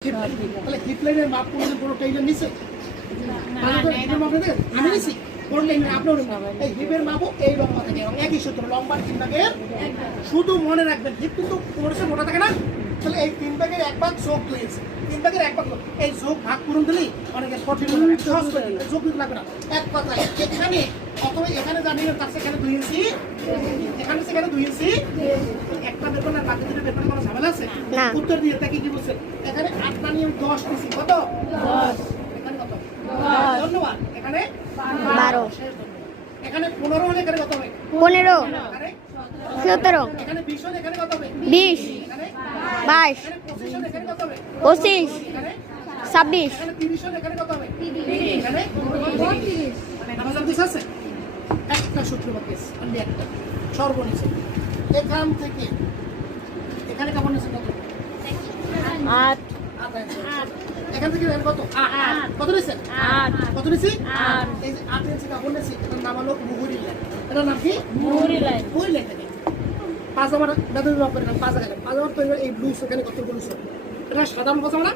তাহলে হিপ লাইনের মাপ কোনদিন কোনো টেইলার নিছে? আমি নিছি কোন লাইনের আপনার এই হিপের মাপও এই লম্বা থাকে একই সূত্র লম্বার 3 ভাগের শুধু মনে রাখবেন হিপ কিন্তু কোনটা মোটা থাকে না। তাহলে এই 3 ভাগের 1 ভাগ যোগ 2 ইঞ্চি 3 ভাগের 1 ভাগ এই যোগ ভাগ পূরণ দিলেই অনেকে কঠিন সহজ করে দিবে যোগ দিতে লাগবে না। এক কথায় এখানে অথবা এখানে জানিয়ে তার সেখানে 2 ইঞ্চি এখানে সেখানে 2 ইঞ্চি একটা বের করলে বাকি দুটো বের করলে কোনো ঝামেলা আছে? উত্তর দিয়ে তাকে কি বলছেন এখানে 8 না নিয়ম 10 নিছি কত 10 এখানে কত 10 ধন্যবাদ এখানে 12 এখানে 15 হলে এখানে কত হবে 15 17 এখানে 20 হলে এখানে কত হবে 20 এখানে 22 এখানে 25 হলে এখানে কত হবে 25 এখানে 26 এখানে 30 হলে এখানে কত হবে 30 এখানে 32 আমাদের দিস আছে একটা সূত্র বাকি আছে আমি একটা সর্বনিচে এখান থেকে এখানে কেমন আছে কত 8 এখান থেকে এখানে কত 8 কত নিছেন 8 কত নিছি 8 এই যে 8 ইঞ্চি কাপড় নিছি এটার নাম হলো মুহুরি লাইন এটার নাম কি মুহুরি লাইন থেকে পাজামার দাদু বাপের নাম পাজামা তো এই ব্লু এখানে কত ব্লু এটা সাধারণ পাজামা না